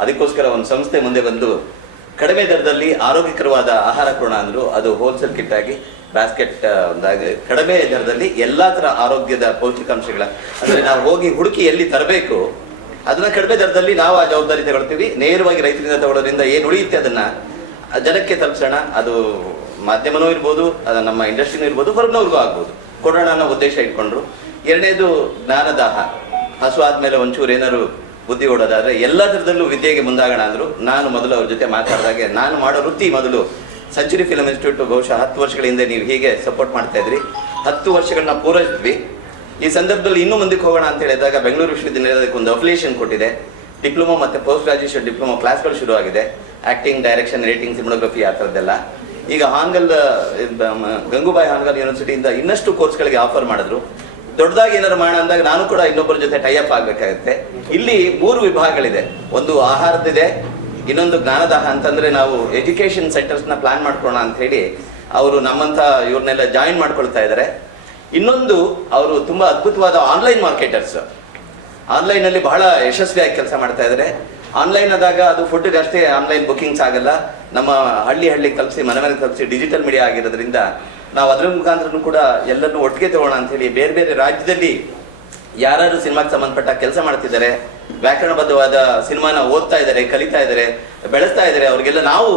ಅದಕ್ಕೋಸ್ಕರ ಒಂದು ಸಂಸ್ಥೆ ಮುಂದೆ ಬಂದು ಕಡಿಮೆ ದರದಲ್ಲಿ ಆರೋಗ್ಯಕರವಾದ ಆಹಾರ ಕೊಡೋಣ ಅಂದ್ರು ಅದು ಹೋಲ್ಸೇಲ್ ಕಿಟ್ ಆಗಿ ಬ್ಯಾಸ್ಕೆಟ್ ಒಂದಾಗಿ, ಕಡಿಮೆ ದರದಲ್ಲಿ ಎಲ್ಲಾ ತರ ಆರೋಗ್ಯದ ಪೌಷ್ಟಿಕಾಂಶಗಳ, ಅಂದ್ರೆ ನಾವು ಹೋಗಿ ಹುಡುಕಿ ಎಲ್ಲಿ ತರಬೇಕು, ಅದನ್ನ ಕಡಿಮೆ ದರದಲ್ಲಿ ನಾವು ಆ ಜವಾಬ್ದಾರಿ ತಗೊಳ್ತೀವಿ. ನೇರವಾಗಿ ರೈತರಿಂದ ತಗೊಳ್ಳೋದ್ರಿಂದ ಏನು ಉಳಿಯುತ್ತೆ ಅದನ್ನ ಜನಕ್ಕೆ ತಲುಪಿಸೋಣ, ಅದು ಮಾಧ್ಯಮನೂ ಇರ್ಬೋದು, ಅದು ನಮ್ಮ ಇಂಡಸ್ಟ್ರಿನೂ ಇರ್ಬೋದು ಹೊರಗಿನವ್ರಿಗೂ ಆಗ್ಬೋದು. ಕೊಡೋಣ ಅನ್ನೋ ಉದ್ದೇಶ ಇಟ್ಕೊಂಡ್ರು. ಎರಡನೇದು ಜ್ಞಾನದಾಹ. ಹಸು ಆದ್ಮೇಲೆ ಒಂಚೂರು ಏನಾದ್ರು ಬುದ್ಧಿ ಓಡೋದಾದ್ರೆ ಎಲ್ಲ ಥರದಲ್ಲೂ ವಿದ್ಯೆಗೆ ಮುಂದಾಗೋಣ ಅಂದರು. ನಾನು ಮೊದಲು ಅವ್ರ ಜೊತೆ ಮಾತಾಡಿದಾಗೆ ನಾನು ಮಾಡೋ ವೃತ್ತಿ ಮೊದಲು. ಸಂಚುರಿ ಫಿಲ್ಮ್ ಇನ್ಸ್ಟಿಟ್ಯೂಟ್ ಬಹುಶಃ ಹತ್ತು ವರ್ಷಗಳ ಹಿಂದೆ ನೀವು ಹೀಗೆ ಸಪೋರ್ಟ್ ಮಾಡ್ತಾ ಇದ್ರಿ. ಹತ್ತು ವರ್ಷಗಳನ್ನ ಪೂರೈಸಿದ್ವಿ. ಈ ಸಂದರ್ಭದಲ್ಲಿ ಇನ್ನೂ ಮುಂದಕ್ಕೆ ಹೋಗೋಣ ಅಂತ ಹೇಳಿದಾಗ ಬೆಂಗಳೂರು ವಿಶ್ವವಿದ್ಯಾನಿಲಯಕ್ಕೆ ಒಂದು ಅಫಿಲಿಯೇಷನ್ ಕೊಟ್ಟಿದೆ. ಡಿಪ್ಲೊಮಾ ಮತ್ತು ಪೋಸ್ಟ್ ಗ್ರಾಜುಯೇಷನ್ ಡಿಪ್ಲೊಮಾ ಕ್ಲಾಸ್ಗಳು ಶುರು ಆಗಿದೆ ಆ್ಯಕ್ಟಿಂಗ್ ಡೈರೆಕ್ಷನ್ ರೇಟಿಂಗ್ ಸಿಮೋಗ್ರಫಿ ಆ ಥರದ್ದೆಲ್ಲ. ಈಗ ಹಾಂಗಲ್ ಗಂಗೂಬಾಯಿ ಹಾಂಗಲ್ ಯೂನಿವರ್ಸಿಟಿಯಿಂದ ಇನ್ನಷ್ಟು ಕೋರ್ಸ್ಗಳಿಗೆ ಆಫರ್ ಮಾಡಿದ್ರು. ದೊಡ್ಡದಾಗಿ ಏನಾದ್ರು ಮಾಡೋಣ ಅಂದಾಗ ನಾನು ಕೂಡ ಇನ್ನೊಬ್ಬರ ಜೊತೆ ಟೈಅಪ್ ಆಗಬೇಕಾಗುತ್ತೆ. ಇಲ್ಲಿ ಮೂರು ವಿಭಾಗಗಳಿದೆ. ಒಂದು ಆಹಾರದಿದೆ ಇನ್ನೊಂದು ಜ್ಞಾನದಾಹ ಅಂತಂದ್ರೆ ನಾವು ಎಜುಕೇಶನ್ ಸೆಂಟರ್ಸ್ನ ಪ್ಲಾನ್ ಮಾಡ್ಕೊಳ್ಳೋಣ ಅಂತ ಹೇಳಿ ಅವರು ನಮ್ಮಂತ ಇವ್ರನ್ನೆಲ್ಲ ಜಾಯಿನ್ ಮಾಡ್ಕೊಳ್ತಾ ಇದ್ದಾರೆ. ಇನ್ನೊಂದು ಅವರು ತುಂಬಾ ಅದ್ಭುತವಾದ ಆನ್ಲೈನ್ ಮಾರ್ಕೆಟರ್ಸ್ ಆನ್ಲೈನ್ ಅಲ್ಲಿ ಬಹಳ ಯಶಸ್ವಿಯಾಗಿ ಕೆಲಸ ಮಾಡ್ತಾ ಇದ್ದಾರೆ. ಆನ್ಲೈನ್ ಆದಾಗ ಅದು ಫುಡ್ಗೆ ಅಷ್ಟೇ ಆನ್ಲೈನ್ ಬುಕ್ಕಿಂಗ್ಸ್ ಆಗಲ್ಲ. ನಮ್ಮ ಹಳ್ಳಿ ಹಳ್ಳಿ ತಲುಪಿಸಿ ಮನೆ ಮನೆ ತಲುಪಿಸಿ ಡಿಜಿಟಲ್ ಮೀಡಿಯಾ ಆಗಿರೋದ್ರಿಂದ ನಾವು ಅದರ ಮುಖಾಂತರ ಕೂಡ ಎಲ್ಲರನ್ನೂ ಒಟ್ಟಿಗೆ ತಗೋಣ ಅಂತ ಹೇಳಿ ಬೇರೆ ಬೇರೆ ರಾಜ್ಯದಲ್ಲಿ ಯಾರು ಸಿನಿಮಾಕ್ಕೆ ಸಂಬಂಧಪಟ್ಟ ಕೆಲಸ ಮಾಡ್ತಿದ್ದಾರೆ, ವ್ಯಾಕರಣಬದ್ಧವಾದ ಸಿನಿಮಾನ ಓದ್ತಾ ಇದ್ದಾರೆ, ಕಲಿತಾ ಇದ್ದಾರೆ, ಬೆಳೆಸ್ತಾ ಇದ್ದಾರೆ, ಅವ್ರಿಗೆಲ್ಲ ನಾವು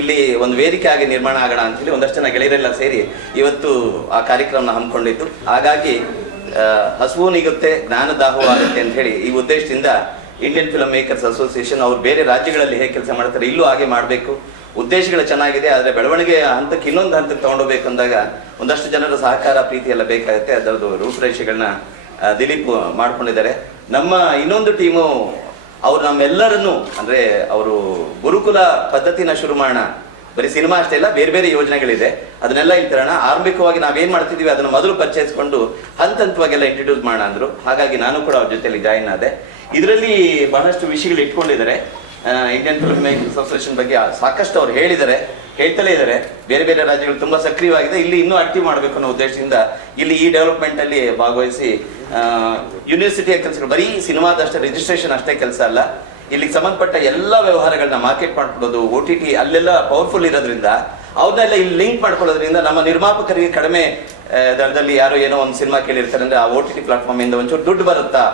ಇಲ್ಲಿ ಒಂದು ವೇದಿಕೆ ಆಗಿ ನಿರ್ಮಾಣ ಆಗೋಣ ಅಂತ ಹೇಳಿ ಒಂದಷ್ಟು ಜನ ಗೆಳೆಯರೆಲ್ಲ ಸೇರಿ ಇವತ್ತು ಆ ಕಾರ್ಯಕ್ರಮನ ಹಮ್ಮಿಕೊಂಡಿದ್ದು. ಹಾಗಾಗಿ ಹಸುವು ನೀಗುತ್ತೆ ಜ್ಞಾನದಾಹವೂ ಆಗುತ್ತೆ ಅಂತ ಹೇಳಿ ಈ ಉದ್ದೇಶದಿಂದ ಇಂಡಿಯನ್ ಫಿಲ್ಮ್ ಮೇಕರ್ಸ್ ಅಸೋಸಿಯೇಷನ್ ಅವ್ರು ಬೇರೆ ರಾಜ್ಯಗಳಲ್ಲಿ ಹೇಗೆ ಕೆಲಸ ಮಾಡ್ತಾರೆ, ಇಲ್ಲೂ ಹಾಗೆ ಮಾಡಬೇಕು. ಉದ್ದೇಶಗಳು ಚೆನ್ನಾಗಿದೆ, ಆದರೆ ಬೆಳವಣಿಗೆ ಹಂತಕ್ಕೆ ಇನ್ನೊಂದು ಹಂತಕ್ಕೆ ತಗೊಂಡೋಗ್ಬೇಕು ಅಂದಾಗ ಒಂದಷ್ಟು ಜನರ ಸಹಕಾರ, ಪ್ರೀತಿ ಎಲ್ಲ ಬೇಕಾಗುತ್ತೆ. ಅದರದ್ದು ರೂಪುರೇಷೆಗಳನ್ನ ದಿಲೀಪ್ ಮಾಡ್ಕೊಂಡಿದ್ದಾರೆ. ನಮ್ಮ ಇನ್ನೊಂದು ಟೀಮು, ಅವ್ರು ನಮ್ಮೆಲ್ಲರನ್ನು, ಅಂದರೆ, ಅವರು ಗುರುಕುಲ ಪದ್ಧತಿನ ಶುರು ಮಾಡೋಣ ಬರೀ ಸಿನಿಮಾ ಅಷ್ಟೇ ಇಲ್ಲ, ಬೇರೆ ಬೇರೆ ಯೋಜನೆಗಳಿದೆ. ಅದನ್ನೆಲ್ಲ ಇಲ್ಲಿ ತರೋಣ ಆರಂಭಿಕವಾಗಿ ನಾವೇನ್ ಮಾಡ್ತಿದೀವಿ ಅದನ್ನ ಮೊದಲು ಪರಿಚಯಿಸ್ಕೊಂಡು ಹಂತ ಹಂತವಾಗೆಲ್ಲ ಇಂಟ್ರೊಡ್ಯೂಸ್ ಮಾಡೋಣ ಅಂದ್ರು. ಹಾಗಾಗಿ ನಾನು ಕೂಡ ಅವ್ರ ಜೊತೆಲಿ ಜಾಯಿನ್ ಆದೆ. ಇದರಲ್ಲಿ ಬಹಳಷ್ಟು ವಿಷಯಗಳು ಇಟ್ಕೊಂಡಿದ್ದಾರೆ. ಇಂಡಿಯನ್ ಫಿಲ್ಮ್ ಮೇಕಿಂಗ್ ಅಸೋಸಿಯೇಷನ್ ಬಗ್ಗೆ ಸಾಕಷ್ಟು ಅವ್ರು ಹೇಳಿದ್ದಾರೆ, ಹೇಳ್ತಲೇ ಇದ್ದಾರೆ. ಬೇರೆ ಬೇರೆ ರಾಜ್ಯಗಳು ತುಂಬಾ ಸಕ್ರಿಯವಾಗಿದೆ. ಇಲ್ಲಿ ಇನ್ನೂ ಆಕ್ಟಿವ್ ಮಾಡಬೇಕು ಅನ್ನೋ ಉದ್ದೇಶದಿಂದ ಇಲ್ಲಿ ಈ ಡೆವಲಪ್ಮೆಂಟ್ ಅಲ್ಲಿ ಭಾಗವಹಿಸಿ ಯೂನಿವರ್ಸಿಟಿಯ ಕೆಲಸಗಳು. ಬರೀ ಸಿನಿಮಾದಷ್ಟೇ ರಿಜಿಸ್ಟ್ರೇಷನ್ ಅಷ್ಟೇ ಕೆಲಸ ಅಲ್ಲ. ಇಲ್ಲಿಗೆ ಸಂಬಂಧಪಟ್ಟ ಎಲ್ಲ ವ್ಯವಹಾರಗಳನ್ನ ಮಾರ್ಕೆಟ್ ಮಾಡ್ಕೊಳ್ಳೋದು ಓ ಟಿ ಟಿ ಅಲ್ಲೆಲ್ಲ ಪವರ್ಫುಲ್ ಇರೋದ್ರಿಂದ, ಅವ್ರನ್ನೆಲ್ಲ ಇಲ್ಲಿ ಲಿಂಕ್ ಮಾಡ್ಕೊಳ್ಳೋದ್ರಿಂದ ನಮ್ಮ ನಿರ್ಮಾಪಕರಿಗೆ ಕಡಿಮೆ ದರದಲ್ಲಿ ಯಾರೋ ಏನೋ ಒಂದು ಸಿನಿಮಾ ಕೇಳಿರ್ತಾರೆ ಅಂದ್ರೆ ಆ ಓ ಟಿ ಟಿ ಪ್ಲಾಟ್ಫಾರ್ಮ್ ಇಂದ ಒಂಚೂರು ದುಡ್ಡು ಬರುತ್ತಾ?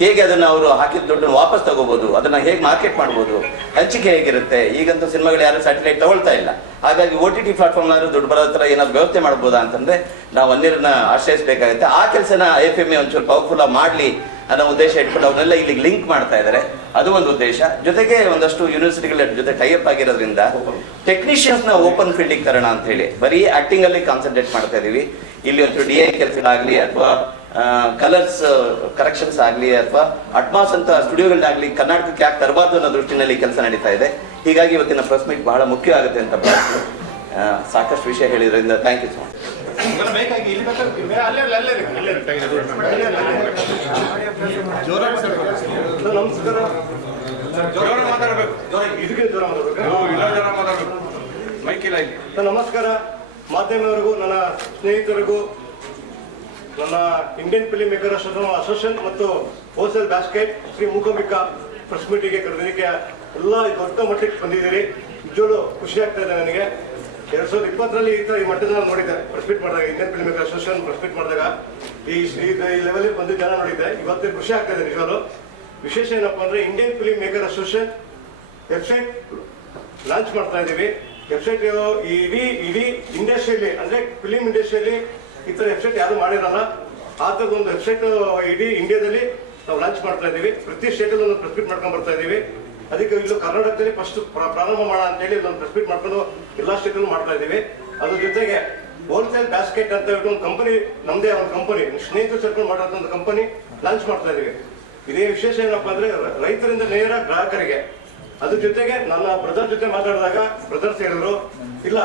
ಹೇಗೆ ಅದನ್ನು ಅವರು ಹಾಕಿದ ದುಡ್ಡನ್ನು ವಾಪಸ್ ತಗೋಬಹುದು ಅದನ್ನು ಹೇಗೆ ಮಾರ್ಕೆಟ್ ಮಾಡ್ಬೋದು? ಹಂಚಿಕೆ ಹೇಗಿರುತ್ತೆ? ಈಗಂತೂ ಸಿನಿಮಾಗಳು ಯಾರು ಸ್ಯಾಟಲೈಟ್ ತಗೊಳ್ತಾ ಇಲ್ಲ. ಹಾಗಾಗಿ ಓ ಟಿ ಟಿ ಪ್ಲಾಟ್ಫಾರ್ಮ್ ದುಡ್ಡು ಬರೋ ಥರ ಏನಾದ್ರು ವ್ಯವಸ್ಥೆ ಮಾಡ್ಬೋದಾ ಅಂತಂದ್ರೆ ನಾವು ಅನ್ನೀರನ್ನ ಆಶ್ರಯಿಸಬೇಕಾಗುತ್ತೆ. ಆ ಕೆಲಸನ ಎಫ್ ಎಂ ಎ ಒಂಚೂರು ಪವರ್ಫುಲ್ ಮಾಡಲಿ. ಅನ್ನೋ ಉದ್ದೇಶ ಇಟ್ಕೊಂಡು ಅವನ್ನೆಲ್ಲ ಇಲ್ಲಿ ಲಿಂಕ್ ಮಾಡ್ತಾ ಇದ್ದಾರೆ ಅದು ಒಂದು ಉದ್ದೇಶ. ಜೊತೆಗೆ ಒಂದಷ್ಟು ಯೂನಿವರ್ಸಿಟಿಗಳ ಜೊತೆ ಟೈಅಪ್ ಆಗಿರೋದ್ರಿಂದ ಟೆಕ್ನಿಷಿಯನ್ಸ್ನ ಓಪನ್ ಫೀಲ್ಡಿಗೆ ತರೋಣ ಅಂತ ಹೇಳಿ. ಬರೀ ಆಕ್ಟಿಂಗ್ ಅಲ್ಲಿ ಕಾನ್ಸಂಟ್ರೇಟ್ ಮಾಡ್ತಾ ಇದೀವಿ. ಇಲ್ಲಿ ಒಂದು ಡಿ ಐ ಕೆಲಸಗಳಾಗ್ಲಿ ಅಥವಾ ಕಲರ್ಸ್ ಕರೆಕ್ಷನ್ಸ್ ಆಗಲಿ ಅಥವಾ ಅಟ್ಮಾಸ್ ಅಂತ ಸ್ಟುಡಿಯೋಗಳನ್ನಾಗಲಿ ಕರ್ನಾಟಕಕ್ಕೆ ಯಾಕೆ ತರಬಾರ್ದು ಅನ್ನೋ ದೃಷ್ಟಿನಲ್ಲಿ ಕೆಲಸ ನಡೀತಾ ಇದೆ. ಹೀಗಾಗಿ ಇವತ್ತಿನ ಪ್ರೆಸ್ ಮೀಟ್ ಬಹಳ ಮುಖ್ಯ ಆಗುತ್ತೆ ಅಂತ. ಸಾಕಷ್ಟು ವಿಷಯ ಹೇಳಿದ್ರಿಂದ ಥ್ಯಾಂಕ್ ಯು ಸೊ ಮಚ್ ಬೇಕಾಗಿ ಇಲ್ಲಿ ಬೇಕಾಗಿ ಅಲ್ಲೇ ಅಲ್ಲೇ ಅಲ್ಲೇ ಸರ್, ನಮಸ್ಕಾರ. ಜೋರಾಗಿ ಮಾತಾಡ್ಬೇಕು. ಜೋರ ಇದಕ್ಕೆ ಜ್ವರ ಮಾತಾಡ್ಬೇಕಾ? ಇಲ್ಲ ಜೋರಾಗಿ ಮಾತಾಡ್ಬೇಕು. ಮೈಕ್ ಇಲ್ಲ ಇಲ್ಲಿ. ಸರ್ ನಮಸ್ಕಾರ. ಮಾಧ್ಯಮದವರಿಗೂ ನನ್ನ ಸ್ನೇಹಿತರಿಗೂ ನನ್ನ ಇಂಡಿಯನ್ ಫಿಲಿಂ ಮೇಕರ್ ಅಸೋಸಿಯೇಷನ್ ಮತ್ತು wholesale basket Shri Mookambika press ಮೀಟಿಗೆ ಕರೆದಿದ್ದಕ್ಕೆ ಎಲ್ಲ ದೊಡ್ಡ ಮಟ್ಟಕ್ಕೆ ಬಂದಿದ್ದೀರಿ. ನಿಜವಾಗ್ಲೂ ಖುಷಿ ಆಗ್ತಾ ಇದೆ ನನಗೆ. ಎರಡ್ ಸಾವಿರದ ಇಪ್ಪತ್ತರಲ್ಲಿ ಈ ತರ ಈ ಮಟ್ಟದಲ್ಲಿ ನಾನು ನೋಡಿದ್ದೆ ಪ್ರೆಸ್ ಮಾಡಿದಾಗ Indian film maker association press meet ಮಾಡಿದಾಗ, ಈ ಈ ಲೆವೆಲ್ ಬಂದು ಜನ ನೋಡಿದ್ದೆ. ಇವತ್ತು ಖುಷಿ ಆಗ್ತಾ ಇದೆ ನಿಜವಾಗ್ಲೂ. ವಿಶೇಷ ಏನಪ್ಪಾ ಅಂದ್ರೆ Indian film maker association website launch ಮಾಡ್ತಾ ಇದೀವಿ. ವೆಬ್ಸೈಟ್ ಇಡೀ ಇಡೀ ಇಂಡಸ್ಟ್ರಿಯಲ್ಲಿ ಅಂದ್ರೆ ಫಿಲ್ಮ್ ಇಂಡಸ್ಟ್ರಿಯಲ್ಲಿ ಈ ತರ ವೆಬ್ಸೈಟ್ ಯಾರು ಮಾಡಿರಲ್ಲ. ಆ ಥರದ ಒಂದು ವೆಬ್ಸೈಟ್ ಇಡೀ ಇಂಡಿಯಾದಲ್ಲಿ ನಾವು ಲಾಂಚ್ ಮಾಡ್ತಾ ಇದೀವಿ. ಪ್ರತಿ ಸ್ಟೇಟಲ್ಲಿ ಒಂದು ಪ್ರಸ್ಪೀಟ್ ಮಾಡ್ಕೊಂಡ್ ಬರ್ತಾ ಇದ್ದೀವಿ ಅದಕ್ಕೆ ಇಲ್ಲೂ ಕರ್ನಾಟಕದಲ್ಲಿ ಫಸ್ಟ್ ಪ್ರಾರಂಭ ಮಾಡೋಣ ಅಂತ ಹೇಳಿ ಒಂದು ಪ್ರೆಸ್ ಮೀಟ್ ಮಾಡ್ಕೊಂಡು ಎಲ್ಲಾ ಸ್ಟೇಟಲ್ಲೂ ಮಾಡ್ತಾ ಇದ್ದೀವಿ. ಅದ್ರ ಜೊತೆಗೆ ಹೋಲ್ಸೇಲ್ ಬ್ಯಾಸ್ಕೆಟ್ ಅಂತ ಹೇಳ್ಬಿಟ್ಟು ಒಂದು ಕಂಪನಿ ನಮ್ಮದೇ ಒಂದು ಕಂಪನಿ ಸ್ನೇಹಿತರು ಸೇರ್ಕೊಂಡು ಮಾಡೋಂಥ ಒಂದು ಕಂಪನಿ ಲಾಂಚ್ ಮಾಡ್ತಾ ಇದ್ದೀವಿ. ಇದೇ ವಿಶೇಷ ಏನಪ್ಪ ಅಂದ್ರೆ ರೈತರಿಂದ ನೇರ ಗ್ರಾಹಕರಿಗೆ. ಅದ್ರ ಜೊತೆಗೆ ನನ್ನ ಬ್ರದರ್ ಜೊತೆ ಮಾತಾಡಿದಾಗ ಬ್ರದರ್ಸ್ ಹೇಳಿದ್ರು, ಇಲ್ಲ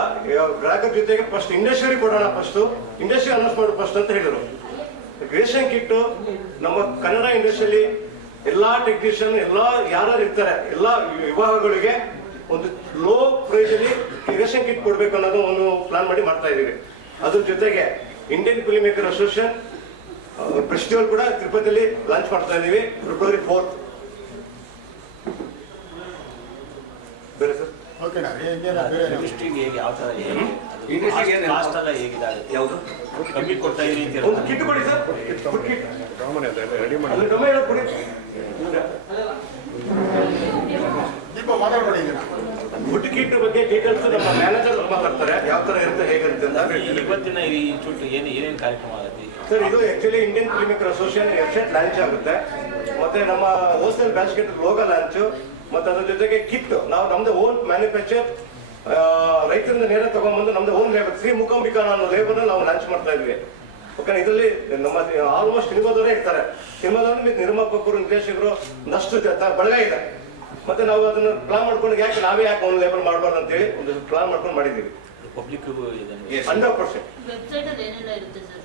ಗ್ರಾಹಕರ ಜೊತೆಗೆ ಫಸ್ಟ್ ಇಂಡಸ್ಟ್ರಿ ಕೊಡೋಣ ಫಸ್ಟ್ ಇಂಡಸ್ಟ್ರಿ ಅನೌನ್ಸ್ ಮಾಡು ಫಸ್ಟ್ ಅಂತ ಹೇಳಿದ್ರು. ರೇಷನ್ ಕಿಟ್ ನಮ್ಮ ಕನ್ನಡ ಇಂಡಸ್ಟ್ರಿಯಲ್ಲಿ ಎಲ್ಲಾ ಟೆಕ್ನಿಷಿಯನ್ ಎಲ್ಲಾ ಯಾರು ಇರ್ತಾರೆ ಎಲ್ಲಾ ವಿಭಾಗಗಳಿಗೆ ಒಂದು ಲೋ ಪ್ರೈಸ್ ಅಲ್ಲಿ ರೇಷನ್ ಕಿಟ್ ಕೊಡ್ಬೇಕು ಅನ್ನೋದು ಒಂದು ಪ್ಲಾನ್ ಮಾಡಿ ಮಾಡ್ತಾ ಇದೀವಿ ಅದ್ರ ಜೊತೆಗೆ Indian film maker association festival ಕೂಡ ತಿರುಪತಿಯಲ್ಲಿ ಲಾಂಚ್ ಮಾಡ್ತಾ ಇದೀವಿ ಫೆಬ್ರವರಿ ಫೋರ್ತ್ ಬೇರೆ ಸರ್ ಹೇಗೆ ಯಾವ ಥರ Industry ಏನು? ಕಾಸ್ಟ್ ಎಲ್ಲ ಹೇಗಿದಾಗುತ್ತೆ? ಯಾವುದು? ಕಮ್ಮಿ ಕೊಡ್ತಾ ಇದೀನಿ ಅಂತ ಒಂದು ಕಿಟ್ ಕೊಡಿ ಸರ್. ಫುಡ್ ಕಿಟ್ ಅದು ಡೊಮೆ ಹೇಳೋದು ಕೊಡಿ. ದೀಪ ಮಾತಾಡ್ಬೇಡಿ ಫುಡ್ ಕಿಟ್ ಬಗ್ಗೆ ಡೀಟೇಲ್ಸ್ ನಮ್ಮ ಮ್ಯಾನೇಜರ್ ಮಾತಾಡ್ತಾರೆ ಯಾವ ತರ ಇರುತ್ತೆ ಹೇಗಿರುತ್ತೆ ಅಂತ. ಇವತ್ತಿನ ಈ ಚುಟ್ಟು ಏನು ಏನೇನು ಕಾರ್ಯಕ್ರಮ ಆಗುತ್ತೆ? ಸರ್ ಇದು actually Indian film maker association website launch ಆಗುತ್ತೆ. ಮತ್ತೆ ನಮ್ಮ ಹೋಲ್ಸೇಲ್ ಬ್ಯಾಸ್ಕೆಟ್ ಲೋಗೋ ಲಾಂಚ್ ಮತ್ತೆ ಅದ್ರ ಜೊತೆಗೆ ಕಿಟ್ ನಾವು ನಮ್ದು ಓನ್ ಮ್ಯಾನುಫ್ಯಾಕ್ಚರ್ ರೈತರಿಂದ ನೇರ ತಗೊಂಡ್ಬಂದು ನಮ್ದು ಓನ್ ಲೇಬರ್ ಶ್ರೀ ಮುಖಾಂಬಿಕಾ ಅನ್ನೋ ಲೇಬರ್ ನಾವು ಲಾಂಚ್ ಮಾಡ್ತಾ ಇದ್ವಿ. ಯಾಕಂದ್ರೆ ಇದರಲ್ಲಿ ನಮ್ಮ ಆಲ್ಮೋಸ್ಟ್ ಸಿನಿಮಾದವರೇ ಇರ್ತಾರೆ. ಸಿನಿಮಾದವ್ರು ನಿರ್ಮಾಪಕರು ನಿರ್ದೇಶಕರು ಒಂದಷ್ಟು ತ- ಬಳಗ ಇದೆ. ಮತ್ತೆ ನಾವು ಅದನ್ನ ಪ್ಲಾನ್ ಮಾಡ್ಕೊಂಡು ಯಾಕೆ ನಾವೇ ಯಾಕೆ ಒಂದು ಲೇಬರ್ ಮಾಡಬಾರ್ದು ಅಂತೇಳಿ ಒಂದು ಪ್ಲಾನ್ ಮಾಡ್ಕೊಂಡು ಮಾಡಿದ್ದೀವಿ. Hundred percent sir?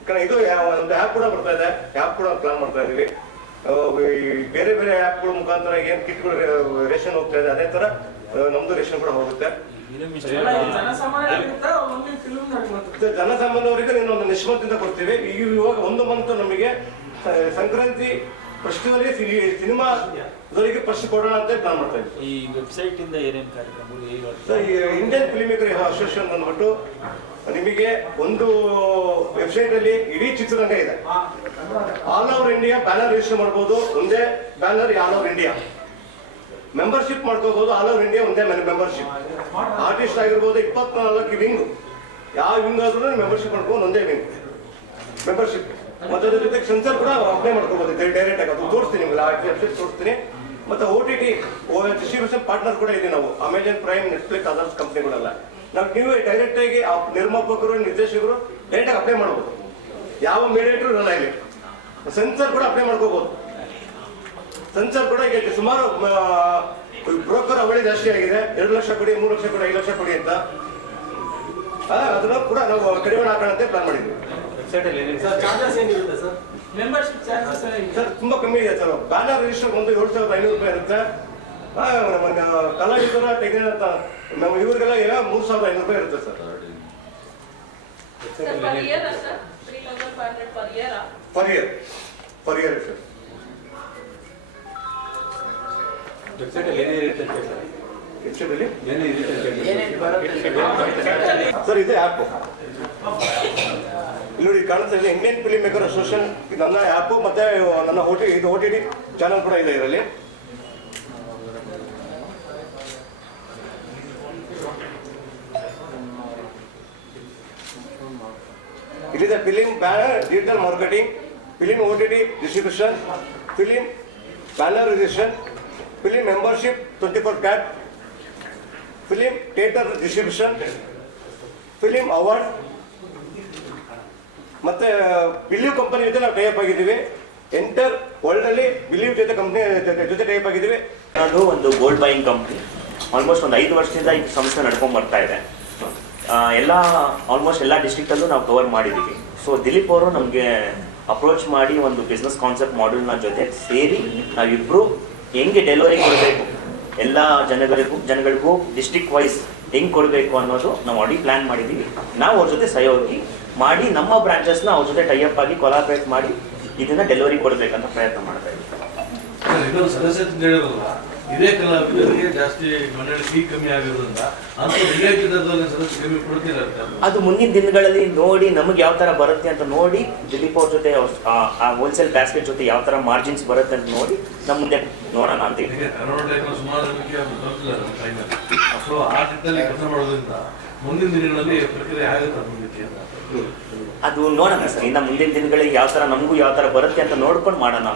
ಯಾಕಂದ್ರೆ ಇದು ಒಂದು ಆ್ಯಪ್ ಕೂಡ ಬರ್ತಾ ಇದೆ. ಆ್ಯಪ್ ಕೂಡ ಪ್ಲಾನ್ ಮಾಡ್ತಾ ಇದೀವಿ ಬೇರೆ ಬೇರೆ ಆ್ಯಪ್ಗಳ ಮುಖಾಂತರ ಏನು ಕಿಟ್ಗಳು ರೇಷನ್ ಹೋಗ್ತಾ ಇದೆ ಅದೇ ತರ ನಮ್ದು ರೇಷನ್ ಕೂಡ ಹೋಗುತ್ತೆ. ಜನಸಾಮಾನ್ಯವರಿಗೆ ನೀನು ಒಂದು ನಿಷ್ಮಂತಿಂದ ಕೊಡ್ತೀವಿ. ಈಗ ಇವಾಗ ಒಂದು ಮಂತ್ ನಮಗೆ ಸಂಕ್ರಾಂತಿ ಫೆಸ್ಟಿವಲ್ ಸಿನಿಮಾ ಇದರಿಗೆ ಫಸ್ಟ್ ಕೊಡೋಣ ಅಂತ ಪ್ಲಾನ್ ಮಾಡ್ತಾ ಇದ್ದೀವಿ ಈ ವೆಬ್ಸೈಟ್ ಇಂದ ಏನೇನು ಕಾರ್ಯಕ್ರಮ ಇಂಡಿಯನ್ ಫಿಲ್ಮ್ ಮೇಕರ್ ಅಸೋಸಿಯೇಷನ್ ಬಂದ್ಬಿಟ್ಟು ನಿಮಗೆ ಒಂದು ವೆಬ್ಸೈಟ್ ಅಲ್ಲಿ ಇಡೀ ಚಿತ್ರರಂಗ ಇದೆ. All over India banner register ಮಾಡ್ಬೋದು. ಒಂದೇ banner all over India membership ಮಾಡ್ಕೋಬಹುದು ಆಲ್ ಓವರ್ ಇಂಡಿಯಾ ಒಂದೇ ಮೇಲೆ ಮೆಂಬರ್ಶಿಪ್ ಆರ್ಟಿಸ್ಟ್ ಆಗಿರ್ಬೋದು ಇಪ್ಪತ್ನಾಲ್ಕು ವಿಂಗ್ ಯಾವ ವಿಂಗ್ ಆದ್ರೂ ಮೆಂಬರ್ಶಿಪ್ ಮಾಡ್ಕೊಂಡು ಒಂದೇ ವಿಂಗ್ ಮೆಂಬರ್ಶಿಪ್ ಮತ್ತೆ ಅದ್ರ ಜೊತೆಗೆ ಸೆನ್ಸರ್ ಕೂಡ ಅಪ್ಲೈ ಮಾಡ್ಕೋಬಹುದು ಡೈರೆಕ್ಟ್ ಆಗಿ ಅದು ತೋರಿಸ್ತೀನಿ ನಿಮ್ಗೆ ವೆಬ್ಸೈಟ್ ತೋರಿಸ್ತೀನಿ. ಮತ್ತೆ O T T distribution partner ಕೂಡ ಇದೆ ನಾವು. ಅಮೆಜಾನ್ ಪ್ರೈಮ್ ನೆಟ್ಫ್ಲಿಕ್ಸ್ ಅದರ್ಸ್ ಕಂಪ್ನಿಗಳೆಲ್ಲ ನಾವು ನೀವು ಡೈರೆಕ್ಟ್ ಆಗಿ ನಿರ್ಮಾಪಕರು, ನಿರ್ದೇಶಕರು ಡೈರೆಕ್ಟ್ ಅಪ್ಲೈ ಮಾಡ್ಬೋದು. ಯಾವ ಮೀಡಿಯೇಟರ್ ಇರಲ್ಲ ಇಲ್ಲಿ. ಸೆನ್ಸರ್ ಕೂಡ ಅಪ್ಲೈ ಮಾಡ್ಕೋಬಹುದು ಸೆನ್ಸರ್ ಕೂಡ ಈಗ ಸುಮಾರು ಬ್ರೋಕರ್ ಅವಳಿ ಜಾಸ್ತಿ ಆಗಿದೆ. ಎರಡು ಲಕ್ಷ ಕೊಡಿ ಮೂರು ಲಕ್ಷ ಕೊಡಿ ಐದು ಲಕ್ಷ ಕೊಡಿ ಅಂತ. ಅದನ್ನ ಕೂಡ ನಾವು ಕಡಿಮೆ ಹಾಕೋಣಂತೆ ಅಂತ ಪ್ಲಾನ್ ಮಾಡಿದ್ವಿ ಸರ್ ತುಂಬಾ ಕಮ್ಮಿ ಇದೆ ಸರ್. ಬ್ಯಾನರ್ ರಿಜಿಸ್ಟರ್ ಒಂದು ಏಳು ಸಾವಿರದ ಐನೂರು ರೂಪಾಯಿ ಇರುತ್ತೆ. ಆ, ಟೆಕ್ನಿಕ್ ಕಲಾವಿದರ ತೆಗೆದಂತ ನಮ್ಮ ಇವ್ರಿಗೆಲ್ಲ ಈಗ ಮೂರು ಸಾವಿರದ ಐನೂರು ರೂಪಾಯಿ ಇರುತ್ತೆ sir. Per year per year sir? Sir ಇದೆ ಆ್ಯಪು ಇಲ್ಲಿ ನೋಡಿ ಕಾಣಿಸ್ತಾ ಇದೆ ಇಂಡಿಯನ್ ಫಿಲಿಮ್ ಮೇಕರ್ ಅಸೋಸಿಯೇಷನ್ ನನ್ನ ಆ್ಯಪ್ ಮತ್ತೆ ನನ್ನ ಓ ಟಿ ಇದು ಓ ಟಿ ಟಿ ಚಾನಲ್ ಕೂಡ ಇದೆ ಇದರಲ್ಲಿ. ಇಲ್ಲಿದೆ film banner digital marketing film O T T distribution film banner registration film membership twenty four cat film theatre distribution film award ಮತ್ತೆ ಬಿಲ್ಯೂ ಕಂಪನಿ ಜೊತೆ ನಾವು ಟೈಪ್ ಆಗಿದ್ದೀವಿ. ಎಂಟರ್ ವರ್ಲ್ಡ್ ಅಲ್ಲಿ ಬಿಲ್ಯೂ ಜೊತೆ ಕಂಪನಿ ಜೊತೆ ಟೈಪ್ ಆಗಿದ್ದೀವಿ. ನಾನು ಒಂದು ಗೋಲ್ಡ್ ಬೈಯಿಂಗ್ ಕಂಪ್ನಿ ಆಲ್ಮೋಸ್ಟ್ ಒಂದು ಐದು ವರ್ಷದಿಂದ ಈ ಸಂಸ್ಥೆ ನಡ್ಕೊಂಡ್ ಬರ್ತಾ ಇದೆ. ಎಲ್ಲ ಆಲ್ಮೋಸ್ಟ್ ಎಲ್ಲ ಡಿಸ್ಟಿಕ್ಟಲ್ಲೂ ನಾವು ಕವರ್ ಮಾಡಿದ್ದೀವಿ. ಸೊ ದಿಲೀಪ್ ಅವರು ನಮಗೆ ಅಪ್ರೋಚ್ ಮಾಡಿ ಒಂದು ಬಿಸ್ನೆಸ್ ಕಾನ್ಸೆಪ್ಟ್ ಮಾಡ್ಯೂಲ್ನ ಜೊತೆ ಸೇರಿ ನಾವಿಬ್ಬರು ಹೆಂಗೆ ಡೆಲಿವರಿ ಕೊಡಬೇಕು? ಎಲ್ಲ ಜನಗಳಿಗೂ ಜನಗಳಿಗೂ ಡಿಸ್ಟಿಕ್ ವೈಸ್ ಹೆಂಗೆ ಕೊಡಬೇಕು ಅನ್ನೋದು ನಾವು ಆಲ್ರೆಡಿ ಪ್ಲ್ಯಾನ್ ಮಾಡಿದ್ದೀವಿ ನಾವು ಅವ್ರ ಜೊತೆ ಸಹಯೋಗಿ ಮಾಡಿ ನಮ್ಮ ಬ್ರಾಂಚಸ್ನ ಅವ್ರ ಜೊತೆ ಟೈಅಪ್ ಆಗಿ ಕೊಲಾಬ್ರೇಟ್ ಮಾಡಿ ಇದನ್ನ ಡೆಲಿವರಿ ಕೊಡಬೇಕಂತ ಪ್ರಯತ್ನ ಮಾಡ್ತಾ ಇದ್ದೀವಿ. ಇದೇ ಕಲಾವಿದರಿಗೆ ಜಾಸ್ತಿ ಮನೆಯಲ್ಲಿ ಫೀ ಕಮ್ಮಿ ಆಗಿರೋದ್ರಿಂದ ಅಂತ ರಿಲೇಟೆಡ್ ಸ್ವಲ್ಪ ಕಮ್ಮಿ ಕೊಡ್ತೀರಾ ಅದು ಮುಂದಿನ ದಿನಗಳಲ್ಲಿ ನೋಡಿ ನಮಗೆ ಯಾವ ತರ ಬರುತ್ತೆ ಅಂತ ನೋಡಿ ದಿಲೀಪ್ ಅವ್ರ ಜೊತೆ ಆ- ಹೋಲ್ಸೇಲ್ ಬ್ಯಾಸ್ಕೆಟ್ ಜೊತೆ ಯಾವ ತರ ಮಾರ್ಜಿನ್ಸ್ ಬರುತ್ತೆ ಅಂತ ನೋಡಿ ನಮ್ಮ ಮುಂದೆ ನೋಡೋಣ ಅಂತ ಸುಮಾರು ಸೊ ಆ ನಿಟ್ಟಿನಲ್ಲಿ ಕೆಲಸ ಮಾಡೋದ್ರಿಂದ ಮುಂದಿನ ದಿನಗಳಲ್ಲಿ ಪ್ರಕ್ರಿಯೆ ಆಗುತ್ತೆ ಮುಂದಕ್ಕೆ ಅದು ನೋಡೋಣ ಸರ್ ಇನ್ನು ಮುಂದಿನ ದಿನಗಳಿಗೆ ಯಾವ ತರ ನಮಗೂ ಯಾವ ತರ ಬರುತ್ತೆ ಅಂತ ನೋಡ್ಕೊಂಡು ಮಾಡೋಣ.